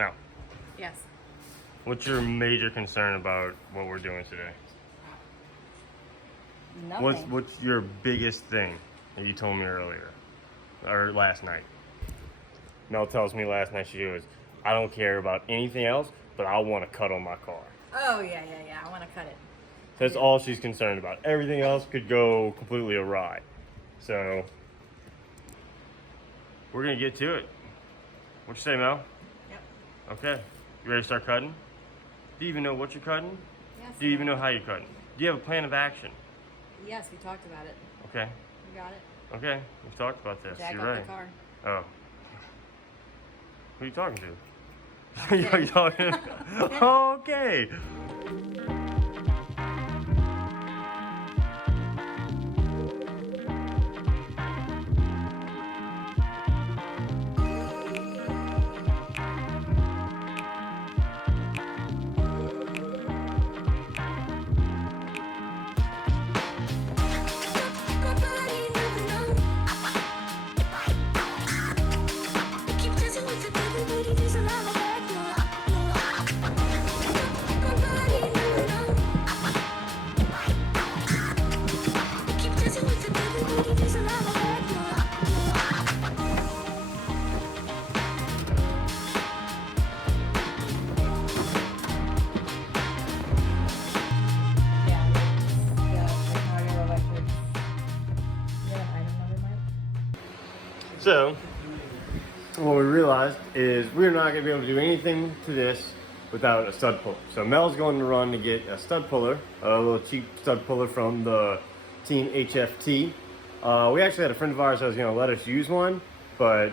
Now, Yes. what's your major concern about what we're doing today? Nothing. What's your biggest thing that you told me earlier or last night? Mel tells me last night, she goes, I don't care about anything else, but I want to cut on my car. Oh, yeah. I want to cut it. That's all she's concerned about. Everything else could go completely awry. So we're gonna get to it. What you say, Mel? Yep. Okay. You ready to start cutting? Do you even know what you're cutting? Yes. Do you even know how you're cutting? Do you have a plan of action? Yes, we talked about it. Okay. You got it. Okay. We've talked about this. Jack You're off right. the car. Oh. Who are you talking to? Okay. Are you talking? Okay. So, what we realized is we're not going to be able to do anything to this without a stud puller. So Mel's going to run to get a stud puller, a little cheap stud puller from the team HFT. We actually had a friend of ours that was going to let us use one, but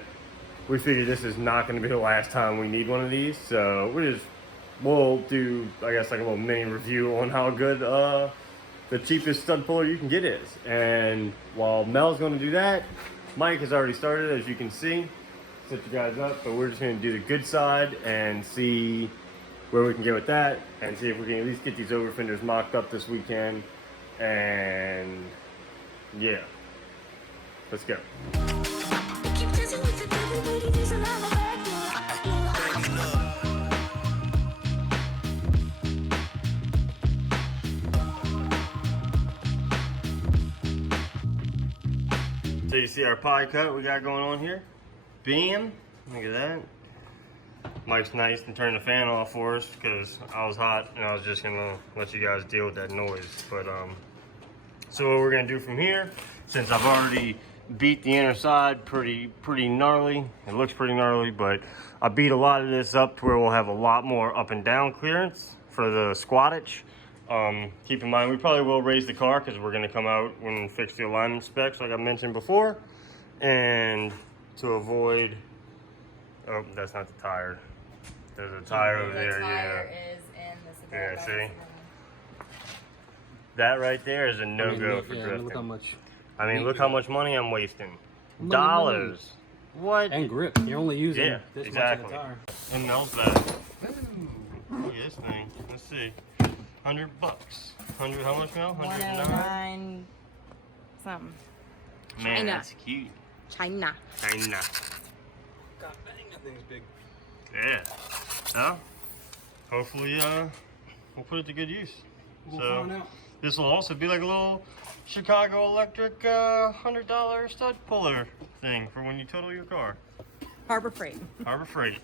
we figured this is not going to be the last time we need one of these. So we'll do, I guess, like a little mini review on how good the cheapest stud puller you can get is. And while Mel's going to do that, Mike has already started, as you can see. Set you guys up, but we're just going to do the good side and see where we can get with that, and see if we can at least get these overfenders mocked up this weekend. And yeah, let's go. So you see our pie cut we got going on here? Bam! Look at that. Mike's nice and turned the fan off for us because I was hot and I was just gonna let you guys deal with that noise. But so what we're gonna do from here, since I've already beat the inner side pretty gnarly, it looks pretty gnarly, but I beat a lot of this up to where we'll have a lot more up and down clearance for the squattage. Keep in mind, we probably will raise the car because we're going to come out and fix the alignment specs like I mentioned before. And to avoid, oh, that's not the tire. There's a tire over there, tire is in the yeah, see? That right there is a no-go for drifting. Look how much. I mean, look how much money I'm wasting. Dollars. What? And grip. You're only using this much of the tire. And Mel's back. Look at this thing. Let's see. $100. 100, how much, Mel? 109 something. Man, China. that's cute. China. God dang, that thing's big. Yeah. Well, hopefully, we'll put it to good use. We'll find out. This will also be like a little Chicago Electric $100 stud puller thing for when you total your car. Harbor Freight. Harbor Freight.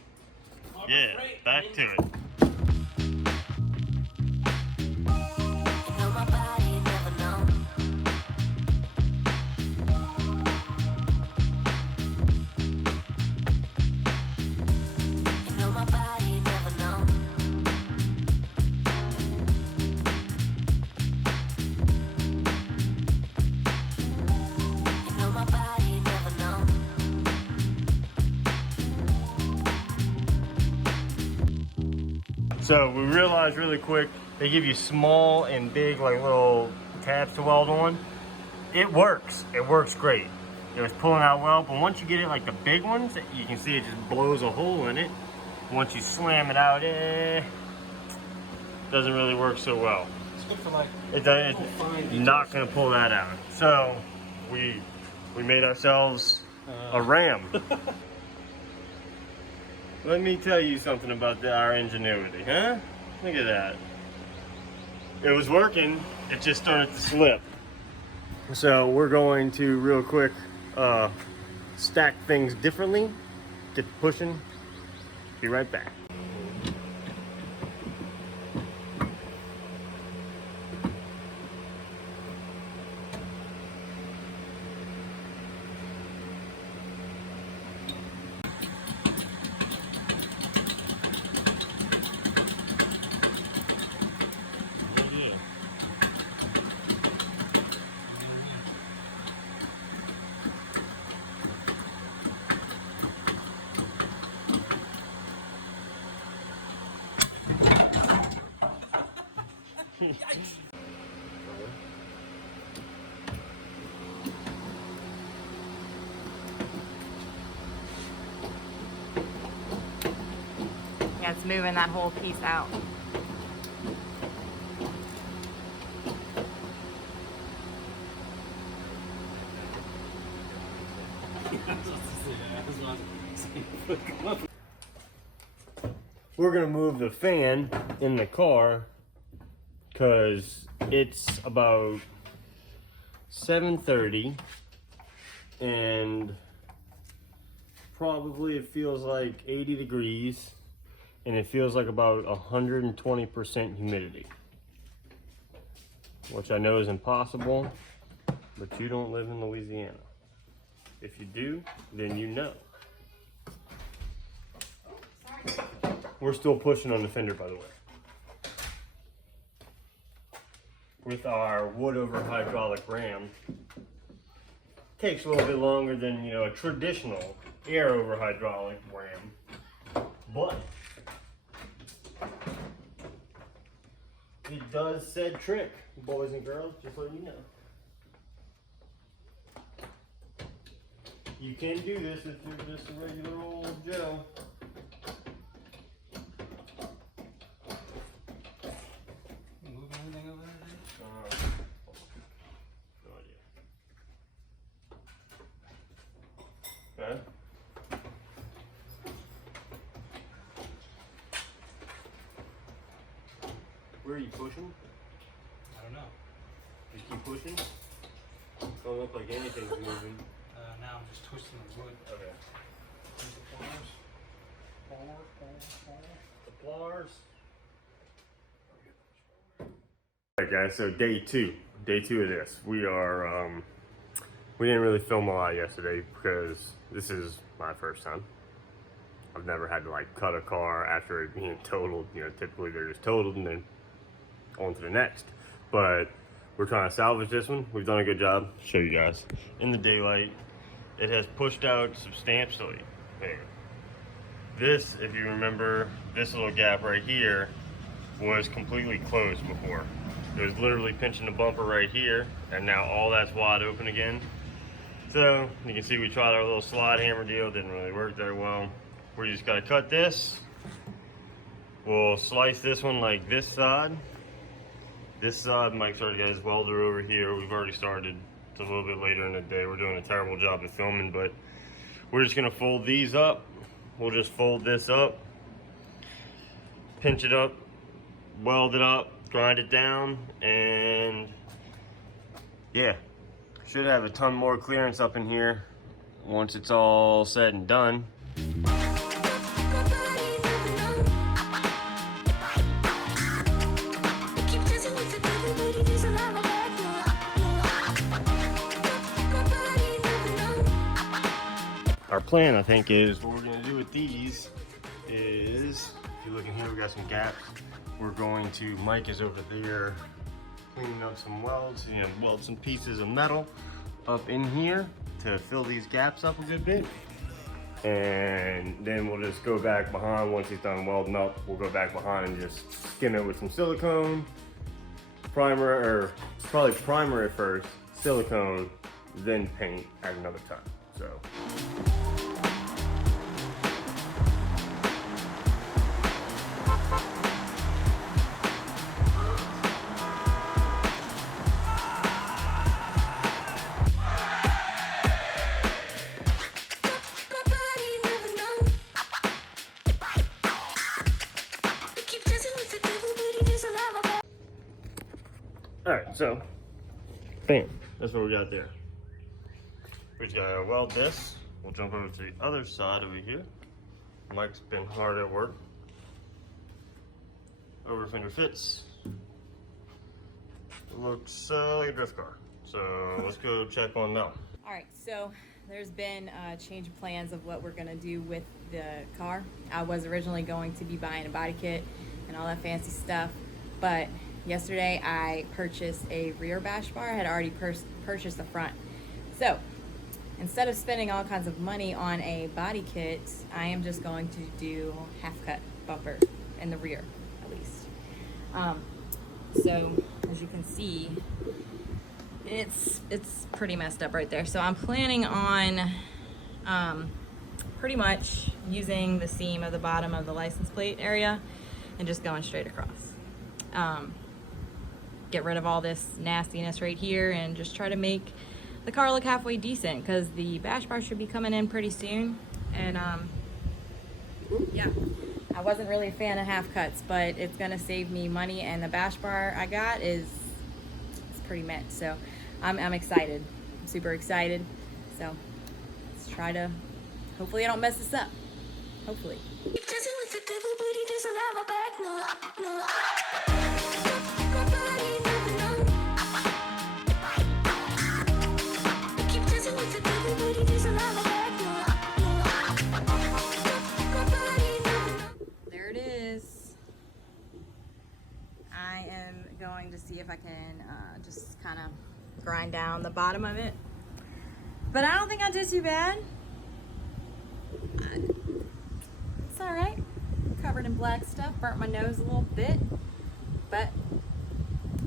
Harbor Yeah, Freight, back man. to it. So we realized really quick, they give you small and big like little tabs to weld on. It works great. It was pulling out well, but once you get it like the big ones, you can see it just blows a hole in it. Once you slam it out, doesn't really work so well. It's good for like. It's not gonna pull that out. So we made ourselves a ram. Let me tell you something about our ingenuity, huh? Look at that. It was working, it just started to slip. So we're going to real quick stack things differently, get pushing, be right back. Yeah, it's moving that whole piece out. We're gonna move the fan in the car because it's about 7:30 and probably it feels like 80 degrees and it feels like about 120% humidity, which I know is impossible, but you don't live in Louisiana. If you do, then you know. We're still pushing on the fender, by the way. With our wood over hydraulic ram. Takes a little bit longer than, a traditional air over hydraulic ram. But it does said trick, boys and girls, just so you know. You can do this if you're just a regular old Joe. Moving anything over there? No idea. Okay. Where are you pushing? I don't know. Just keep pushing? Don't look like anything's moving. Now I'm just twisting the wood. Okay. The pliers. Alright guys, so day two of this. We are, we didn't really film a lot yesterday because this is my first time. I've never had to like cut a car after it being totaled. Typically they're just totaled and then on to the next. But we're trying to salvage this one. We've done a good job. Show you guys. In the daylight, it has pushed out substantially. There. This, if you remember, this little gap right here was completely closed before. It was literally pinching the bumper right here, and now all that's wide open again. So you can see we tried our little slide hammer deal, didn't really work very well. We just gotta cut this. We'll slice this one like this side. This side, Mike's already got his welder over here. We've already started. It's a little bit later in the day. We're doing a terrible job of filming, but we're just gonna fold these up. We'll just fold this up, pinch it up, weld it up, grind it down, and yeah, should have a ton more clearance up in here once it's all said and done. Our plan, I think, is what we're gonna do with these is, if you look in here, we got some gaps. We're going to, Mike is over there cleaning up some welds, weld some pieces of metal up in here to fill these gaps up a good bit. And then we'll just go back behind once he's done welding up. We'll go back behind and just skim it with some silicone, primer, or probably primer at first, silicone, then paint at another time. So. So, bam, that's what we got there. We just gotta weld this. We'll jump over to the other side over here. Mike's been hard at work. Overfender fits. Looks like a drift car. So let's go check on Mel. All right, so there's been a change of plans of what we're gonna do with the car. I was originally going to be buying a body kit and all that fancy stuff, but yesterday I purchased a rear bash bar. I had already purchased the front. So instead of spending all kinds of money on a body kit, I am just going to do half cut bumper in the rear, at least. So as you can see, it's pretty messed up right there. So I'm planning on pretty much using the seam of the bottom of the license plate area and just going straight across. Get rid of all this nastiness right here and just try to make the car look halfway decent, because the bash bar should be coming in pretty soon. And yeah, I wasn't really a fan of half cuts, but it's gonna save me money, and the bash bar I got it's pretty mint. So I'm excited. I'm super excited. So let's try to, hopefully I don't mess this up. Hopefully. There it is. I am going to see if I can just kind of grind down the bottom of it. But I don't think I did too bad. It's all right. Covered in black stuff, burnt my nose a little bit, but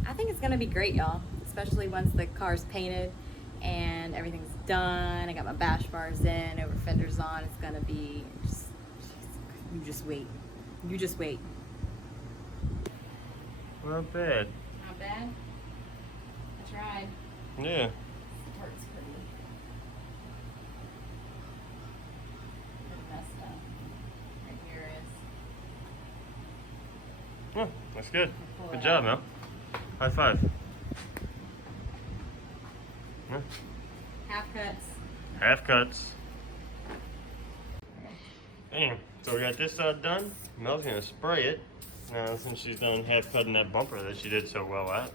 I think it's gonna be great, y'all. Especially once the car's painted and everything's done. I got my bash bars in, Overfenders on. It's gonna be just, you just wait. You just wait. Not bad. Not bad. I tried. Yeah. This part's pretty messed up. Right here is. Oh, that's good. Good job, Mel. High five. Yeah. Half cuts. Half cuts. Anyway, so we got this side done. Mel's gonna spray it now since she's done half cutting that bumper that she did so well at.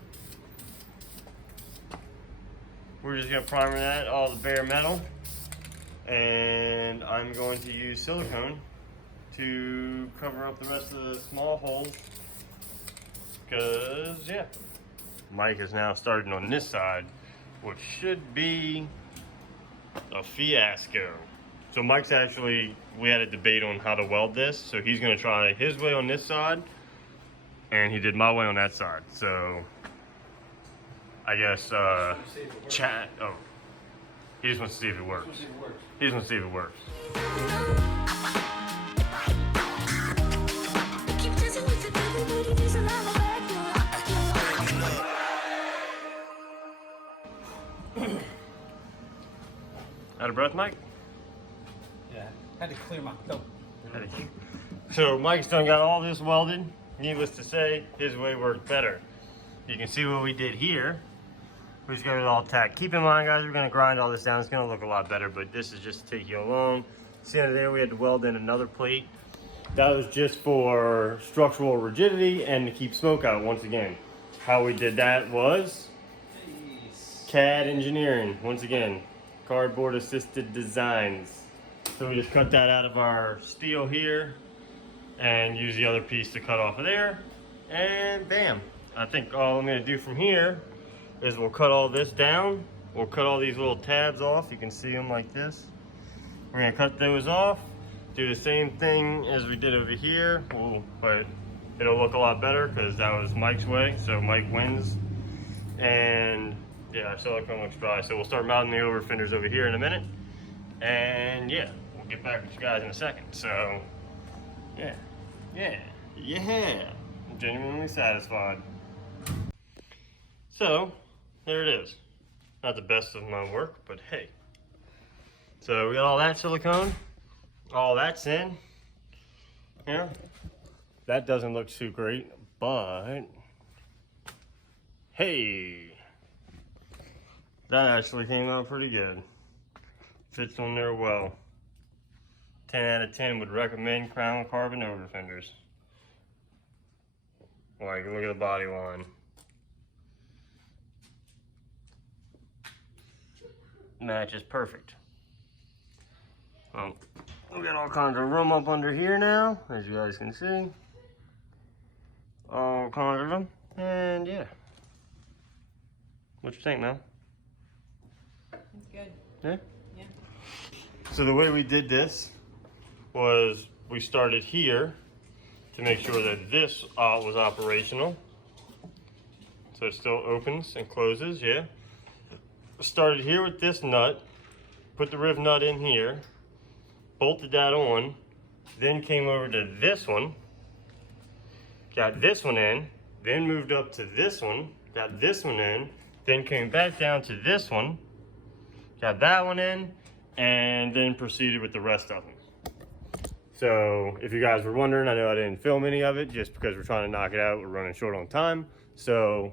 We're just gonna primer that, all the bare metal, and I'm going to use silicone to cover up the rest of the small holes. Because, yeah, Mike is now starting on this side, which should be a fiasco. So Mike's actually, we had a debate on how to weld this. So he's gonna try his way on this side, and he did my way on that side. So I guess chat. Oh, he just wants to see if it works. He just wants to see if it works. Out of breath, Mike? Yeah, had to clear my throat. So Mike's done got all this welded. Needless to say, his way worked better. You can see what we did here. We just got it all tacked. Keep in mind, guys, we're gonna grind all this down. It's gonna look a lot better, but this is just to take you along. See under there, we had to weld in another plate. That was just for structural rigidity and to keep smoke out once again. How we did that was CAD engineering, once again. Cardboard assisted designs. So we just cut that out of our steel here and use the other piece to cut off of there, and bam. I think all I'm gonna do from here is we'll cut all this down. We'll cut all these little tabs off. You can see them like this. We're gonna cut those off, do the same thing as we did over here, but it'll look a lot better because that was Mike's way, so Mike wins. And yeah, our silicone looks dry, so we'll start mounting the overfenders over here in a minute. And yeah, we'll get back with you guys in a second. So yeah, I'm genuinely satisfied. So there it is. Not the best of my work, but hey. So we got all that silicone, all that's in. Yeah, that doesn't look too great, but hey, That actually came out pretty good. Fits on there well. 10 out of 10 would recommend Crown Carbon Overfenders. Like, look at the body line. Match is perfect. We got all kinds of room up under here now, as you guys can see. All kinds of them, and yeah. What you think, Mel? It's good. Yeah? Yeah. So the way we did this was we started here to make sure that this was operational. So it still opens and closes, yeah. Started here with this nut, put the riv nut in here, bolted that on, then came over to this one, got this one in, then moved up to this one, got this one in, then came back down to this one, got that one in, and then proceeded with the rest of them. So if you guys were wondering, I know I didn't film any of it just because we're trying to knock it out. We're running short on time. So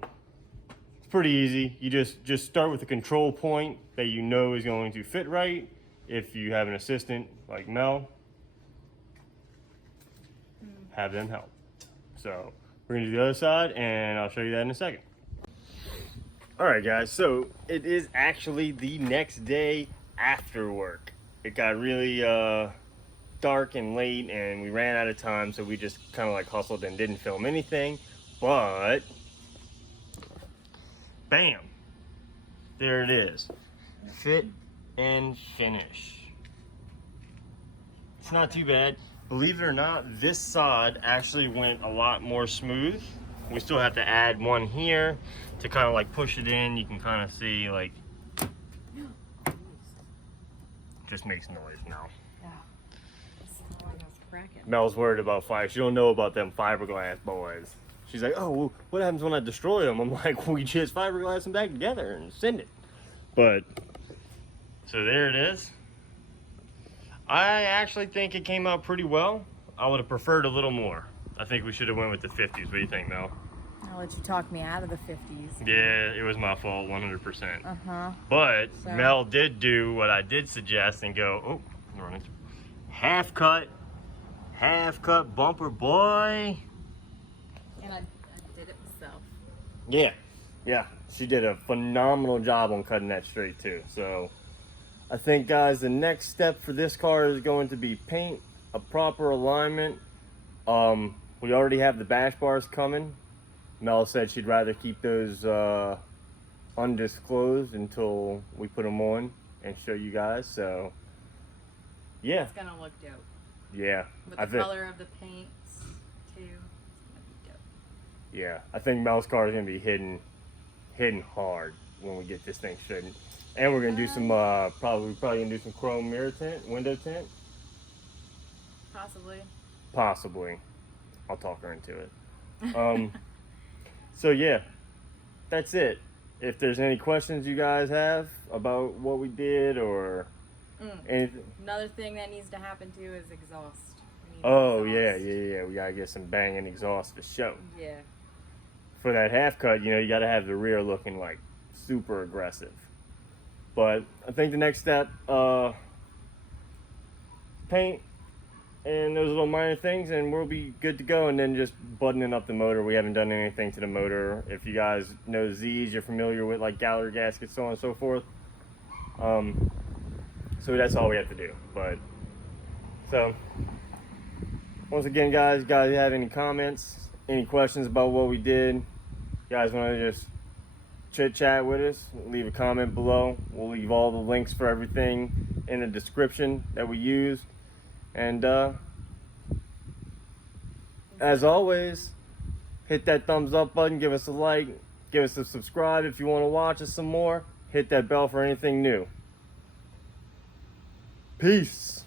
it's pretty easy. You just start with a control point that you know is going to fit right. If you have an assistant like Mel, have them help. So we're gonna do the other side and I'll show you that in a second. All right guys, so it is actually the next day after work. It got really dark and late and we ran out of time, so we just kind of like hustled and didn't film anything, but bam, there it is. Fit and finish. It's not too bad. Believe it or not, this side actually went a lot more smooth. We still have to add one here to kind of like push it in. You can kind of see like, just makes noise now. Mel's worried about fire. She don't know about them fiberglass boys. She's like, oh, well, what happens when I destroy them? I'm like, we just fiberglass them back together and send it. But, so there it is. I actually think it came out pretty well. I would have preferred a little more. I think we should have went with the 50s. What do you think, Mel? I'll let you talk me out of the 50s. Yeah, it was my fault, 100%. Uh-huh. But Mel did do what I did suggest and go, oh, I'm running through. Half cut bumper, boy. And I did it myself. Yeah, she did a phenomenal job on cutting that straight too. So I think, guys, the next step for this car is going to be paint, a proper alignment. We already have the bash bars coming. Mel said she'd rather keep those undisclosed until we put them on and show you guys. So yeah, It's gonna look dope. yeah, With the color of the paints too. It's gonna be dope. Yeah, I think Mel's car is gonna be hidden hard when we get this thing straightened. And we're gonna do some probably gonna do some chrome mirror tint, window tint. Possibly. I'll talk her into it. So yeah, that's it. If there's any questions you guys have about what we did or anything. Another thing that needs to happen too is exhaust. Oh yeah. We gotta get some banging exhaust to show. Yeah. For that half cut, you know, you gotta have the rear looking like super aggressive. But I think the next step, paint and those little minor things, and we'll be good to go. And then just buttoning up the motor. We haven't done anything to the motor. If you guys know Z's, you're familiar with like gallery gaskets, so on and so forth. So that's all we have to do. But so once again, guys have any comments, any questions about what we did? You guys want to just chit chat with us? Leave a comment below. We'll leave all the links for everything in the description that we used. And as always, hit that thumbs up button, give us a like, give us a subscribe if you want to watch us some more. Hit that bell for anything new. Peace.